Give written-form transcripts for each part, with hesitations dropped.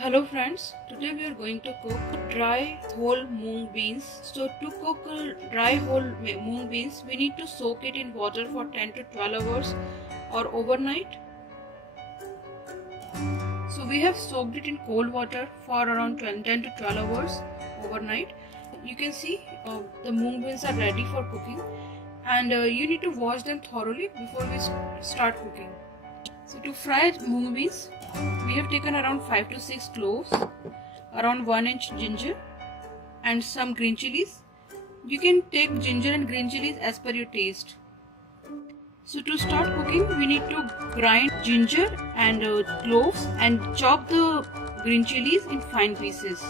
Hello friends, today we are going to cook dry whole mung beans. So to cook dry whole mung beans, we need to soak it in water for 10 to 12 hours or overnight. So we have soaked it in cold water for around 10 to 12 hours overnight. You can see the mung beans are ready for cooking, and you need to wash them thoroughly before we start cooking. So to fry mung beans, we have taken around 5 to 6 cloves, around 1 inch ginger and some green chilies. You can take ginger and green chilies as per your taste. So to start cooking, we need to grind ginger and cloves and chop the green chilies in fine pieces.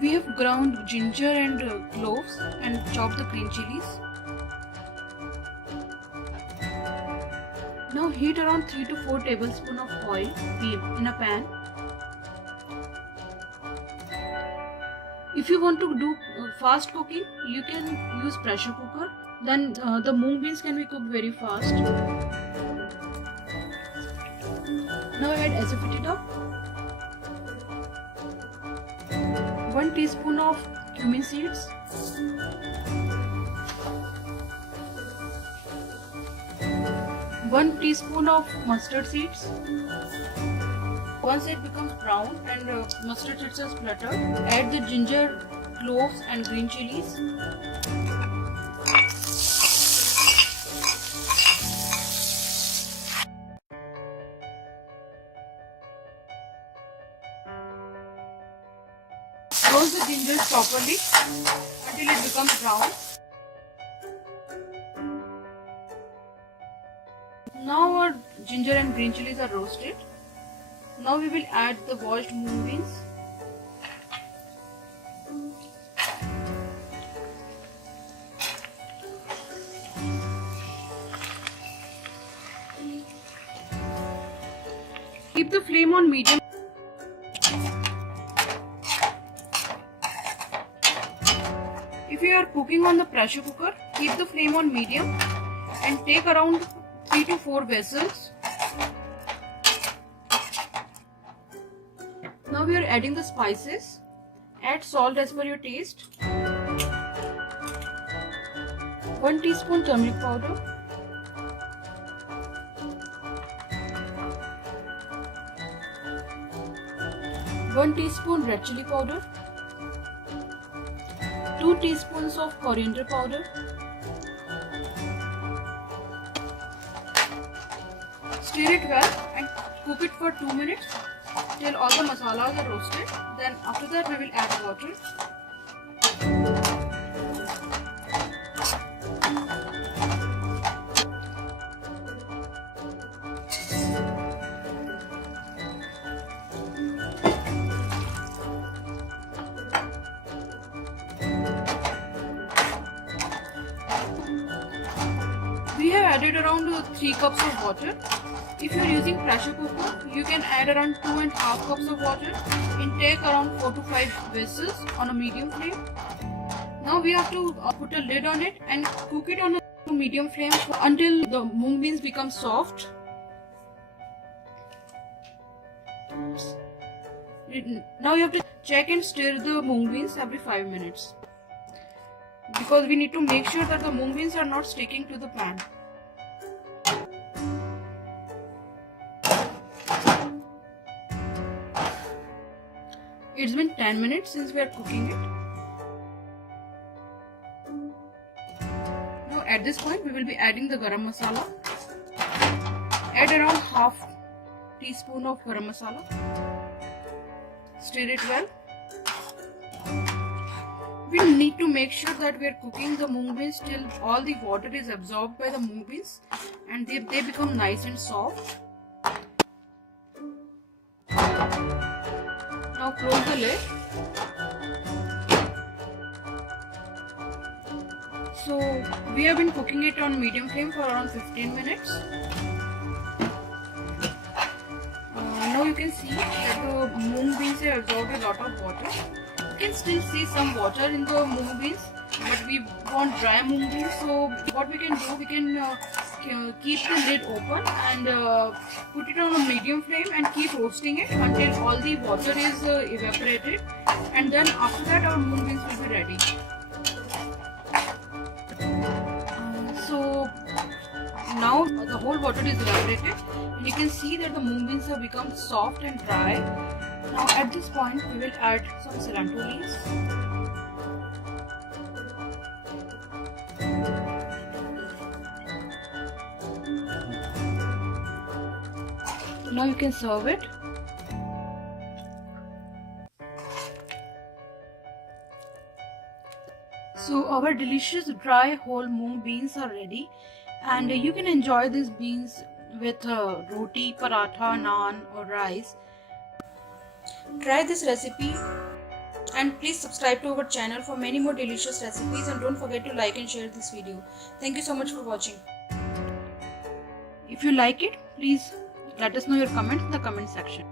We have ground ginger and cloves and chopped the green chilies. Now heat around 3 to 4 tablespoons of oil in a pan. If you want to do fast cooking, you can use pressure cooker. Then the mung beans can be cooked very fast. Now add asafoetida, 1 teaspoon of cumin seeds, 1 teaspoon of mustard seeds. Once it becomes brown and mustard seeds are splattered, add the ginger, cloves and green chilies. Roast the ginger properly until it becomes brown. Now our ginger and green chilies are roasted. Now we will add the washed mung beans. Keep the flame on medium. If you are cooking on the pressure cooker, keep the flame on medium and take around 3 to 4 vessels. Now we are adding the spices. Add salt as per your taste. 1 teaspoon turmeric powder. 1 teaspoon red chili powder. 2 teaspoons of coriander powder. Stir it well and cook it for 2 minutes till all the masalas are roasted. Then after that we will add water. We have added around 3 cups of water. If you are using pressure cooker, you can add around 2.5 cups of water and take around 4 to 5 vessels on a medium flame. Now we have to put a lid on it and cook it on a medium flame until the mung beans become soft. Now you have to check and stir the mung beans every 5 minutes, because we need to make sure that the mung beans are not sticking to the pan. It's been 10 minutes since we are cooking it. Now at this point we will be adding the garam masala. Add around half teaspoon of garam masala. Stir it well. We need to make sure that we are cooking the mung beans till all the water is absorbed by the mung beans and they become nice and soft. Now close the lid. So we have been cooking it on medium flame for around 15 minutes. Now you can see that the mung beans have absorbed a lot of water. You can still see some water in the mung beans, but we want dry mung beans. So what we can do, we can keep the lid open and put it on a medium flame and keep roasting it until all the water is evaporated, and then after that our mung beans will be ready. So now the whole water is evaporated and you can see that the mung beans have become soft and dry. Now at this point we will add some cilantro leaves. Now you can serve it. So our delicious dry whole mung beans are ready, and you can enjoy these beans with roti, paratha, naan or rice. Try this recipe and please subscribe to our channel for many more delicious recipes, and don't forget to like and share this video. Thank you so much for watching. If you like it, please let us know your comments in the comment section.